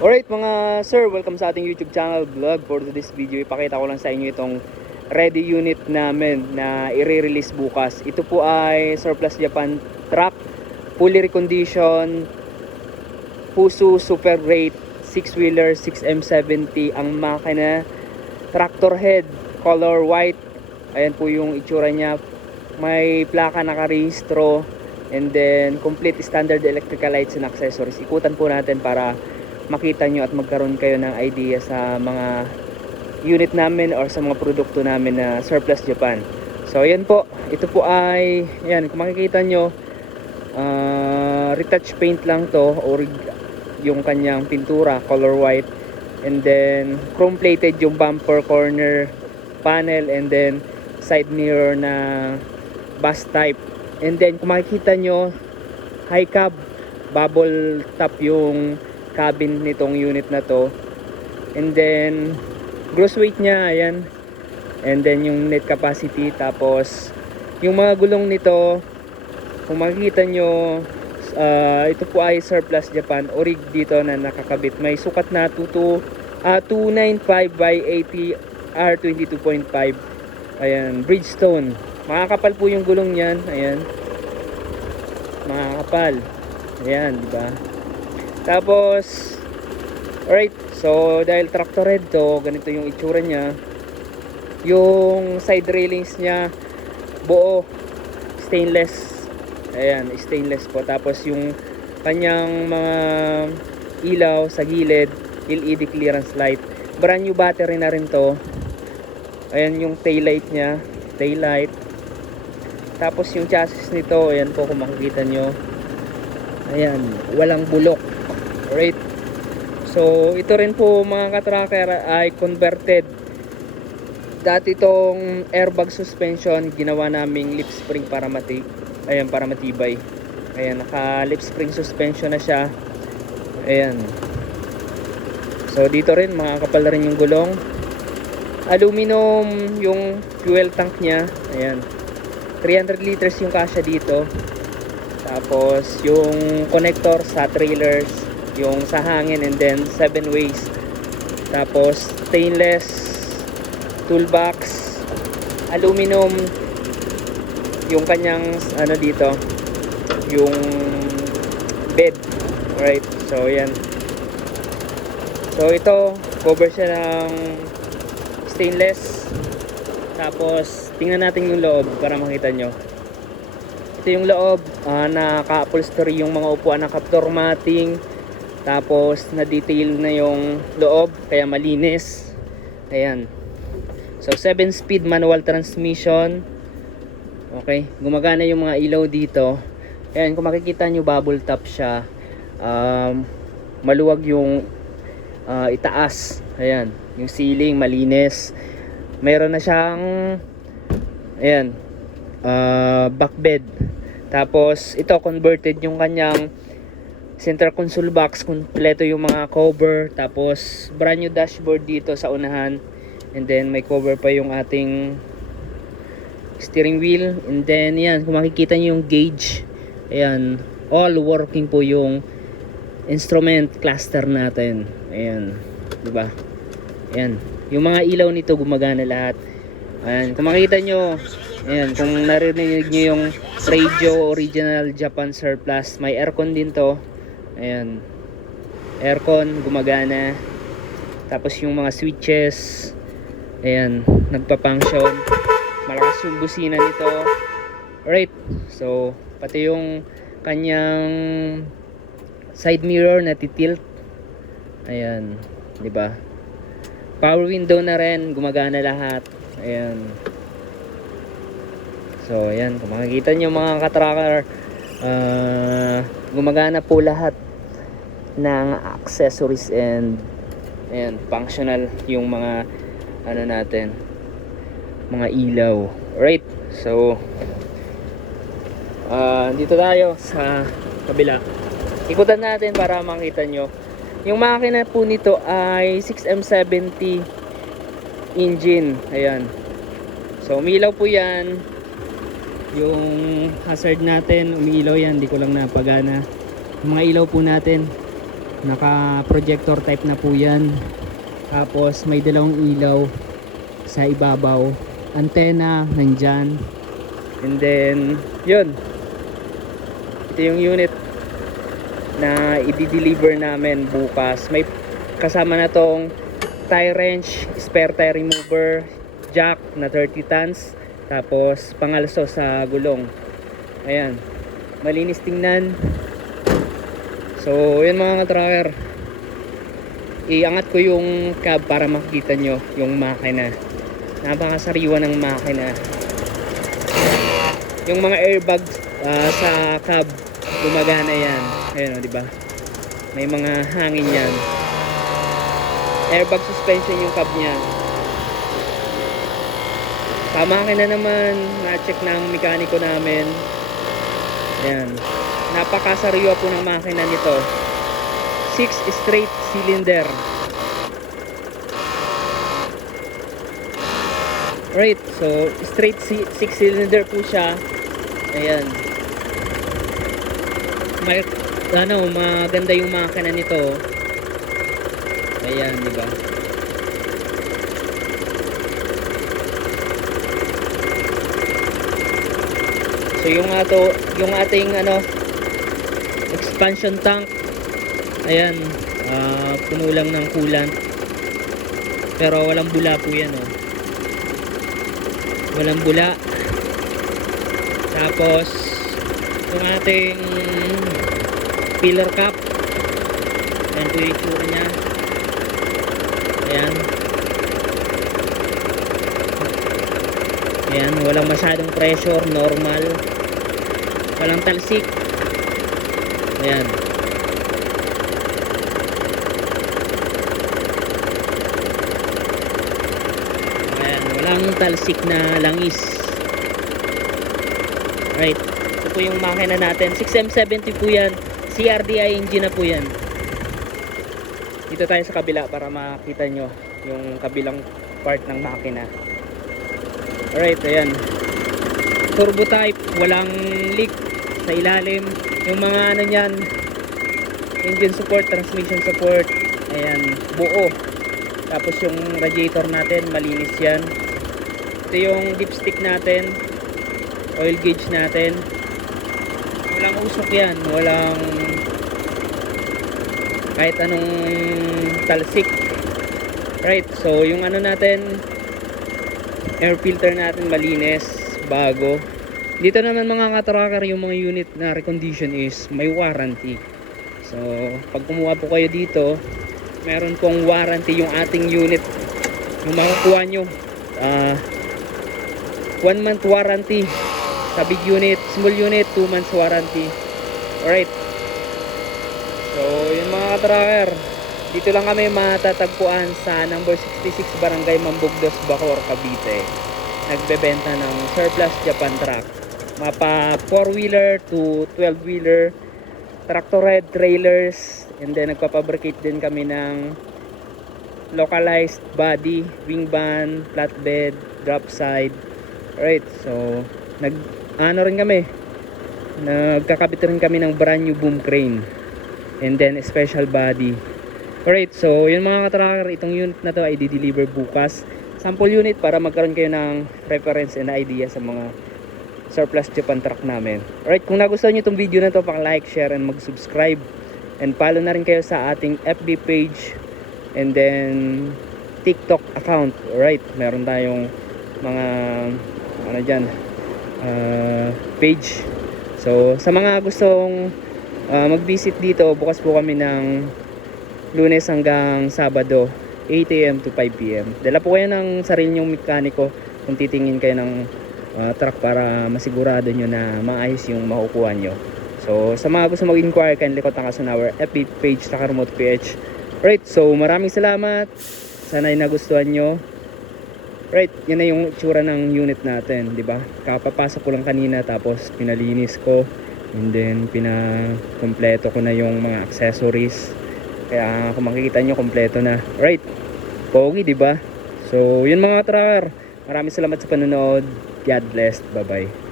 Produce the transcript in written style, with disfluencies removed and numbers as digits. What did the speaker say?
Alright mga sir, welcome sa ating YouTube channel vlog. For this video, ipakita ko lang sa inyo itong ready unit namin na i-release bukas. Ito po ay Surplus Japan truck, fully reconditioned, Fuso super great 6-wheeler 6M70 ang makina, tractor head, color white. Ayan po yung itsura niya. May plaka nakarehistro, and then complete standard electrical lights and accessories. Ikutan po natin para makita nyo at magkaroon kayo ng idea sa mga unit namin or sa mga produkto namin na Surplus Japan. So ayan po, ito po ay ayan, kung makikita nyo, retouch paint lang to, or yung kanyang pintura color white, and then chrome plated yung bumper, corner panel, and then side mirror na bus type. And then kung makikita nyo, high cab, bubble top yung cabin nitong unit na to, and then gross weight niya, ayan, and then yung net capacity. Tapos yung mga gulong nito, kung makikita nyo, ito po ay Surplus Japan orig dito na nakakabit. May sukat na 295 by 80 R22.5. ayan, Bridgestone. Makakapal po yung gulong niyan, ayan, makakapal, ayan, diba? Tapos alright, so dahil tractor head to, ganito yung itsura niya. Yung side railings niya buo stainless, ayan, stainless po. Tapos yung kanyang mga ilaw sa gilid, LED clearance light, brand new battery na rin to. Ayan yung tail light niya, tail light. Tapos yung chassis nito, ayan po kung makikita nyo, ayan, walang bulok. Alright, so ito rin po mga katracker ay converted. Dati itong airbag suspension, ginawa naming lip spring para ayan, para matibay. Ayan, naka lip spring suspension na siya. Ayan, so dito rin makakapal na rin yung gulong. Aluminum yung fuel tank nya, ayan, 300 liters yung kasya dito. Tapos yung connector sa trailers, yung sa hangin, and then 7 ways. Tapos stainless toolbox, aluminum yung kanyang ano dito, yung bed. Alright, so yan. So ito, cover siya ng stainless. Tapos tingnan natin yung loob para makita nyo. Ito yung loob, naka-upholstery yung mga upuan, naka-floor matting. Tapos na-detail na yung loob, kaya malinis. Ayan. So 7-speed manual transmission. Okay, gumagana yung mga ilaw dito. Ayan, kung makikita nyo, bubble top siya. Maluwag yung itaas. Ayan, yung ceiling malinis. Meron na siyang ayan, back bed. Tapos ito converted yung kanyang center console box, kompleto yung mga cover. Tapos brand new dashboard dito sa unahan, and then may cover pa yung ating steering wheel. And then yan, kung makikita nyo yung gauge, ayan, all working po yung instrument cluster natin. Ayan, diba? Ayan, yung mga ilaw nito gumagana lahat. Ayan, kung makikita nyo, ayan, kung narinig nyo yung radio original Japan Surplus, may aircon din to. Ayan, aircon gumagana. Tapos yung mga switches, ayan, nagpa-function. Malakas yung busina nito. Alright, so pati yung kanyang side mirror na titilt. Ayan, di ba? Power window na rin, gumagana lahat. Ayan. So ayan, kung makikita nyo mga katracker, gumagana po lahat ng accessories, and ayan, functional yung mga ano natin, mga ilaw. Alright, so dito tayo sa kabila. Ikutan natin para makita nyo. Yung makina po nito ay 6M70 engine. Ayan, so umilaw po yan. Yung hazard natin, umiilaw yan, hindi ko lang napagana. Yung mga ilaw po natin, Naka projector type na po yan. Tapos may dalawang ilaw sa ibabaw. Antena nandyan. And then yun, ito yung unit na i-deliver namin bukas. May kasama na tong tie wrench, spare tire remover, jack na 30 tons, tapos pangalso sa gulong. Ayan, malinis tingnan. So yun mga ka-tracker, iangat ko yung cab para makita nyo yung makina. Napakasariwa ng makina. Yung mga airbags sa cab gumagana yan. Ayun o, diba? May mga hangin yan. Airbag suspension yung cab niya. Sa makina naman, na-check ng mekaniko namin. Ayan. Napakasariwa po ng makina nito. 6 straight cylinder. Right, so straight 6 cylinder po siya. Ayan. May maganda yung makina nito. Ayan, di ba? So yung ating expansion tank, ayan, puno lang ng coolant. Pero walang bula po yan, oh. Walang bula. Tapos yung ating pillar cap, ayan po yung itsura nya. Ayan. Ayan, walang masyadong pressure, normal. Walang talsik. Ayan. Ayan, walang talsik na langis. Right. Ito po yung makina natin. 6M70 po yan. CRDI engine na po yan. Dito tayo sa kabila para makita nyo yung kabilang part ng makina. Alright, ayan. Turbo type, walang leak sa ilalim. Yung mga nyan, engine support, transmission support, ayan, buo. Tapos yung radiator natin, malinis yan. Ito yung dipstick natin, oil gauge natin. Walang usok yan, walang kahit anong talsik. Right, so yung natin, air filter natin malinis, bago. Dito naman mga ka-tracker, yung mga unit na recondition is may warranty. So pag kumuha po kayo dito, meron pong warranty yung ating unit. Yung makukuha nyo 1 month warranty sa big unit, small unit 2 months warranty. Alright, so yung mga ka-tracker, dito lang kami matatagpuan sa number 66 Barangay Mambugdos, Bacoor, Cavite. Nagbebenta ng surplus Japan truck. Mapa 4-wheeler to 12-wheeler, tractor head, trailers, and then nagpapabricate din kami ng localized body, wing van, flatbed, drop side. Alright, so nagkakabit rin kami ng brand new boom crane, and then special body. Alright, so yun mga ka-tracker, itong unit na to ay di-deliver bukas. Sample unit para magkaroon kayo ng reference and idea sa mga surplus Japan truck namin. Alright, kung nagustuhan nyo itong video na to, pang-like, share, and mag-subscribe. And follow na rin kayo sa ating FB page and then TikTok account. Alright, meron tayong mga page. So sa mga gustong mag-visit dito, bukas po kami ng Lunes hanggang Sabado, 8 AM to 5 PM. Dala po kayo ng sarili nyong mekaniko kung titingin kayo ng truck para masigurado nyo na maayos yung makukuha nyo. So sa mga gusto mag-inquire, kindly contact us on our FB page, Trucker Remote PH. Right, so maraming salamat. Sana ay nagustuhan nyo. Right, yan na yung itsura ng unit natin, di ba? Kapapasok ko lang kanina, tapos pinalinis ko, and then pinakompleto ko na yung mga accessories. Kaya kung makikita nyo, kompleto na. Right, pogi, di ba? So yun mga trucker, maraming salamat sa panonood. God bless, bye bye.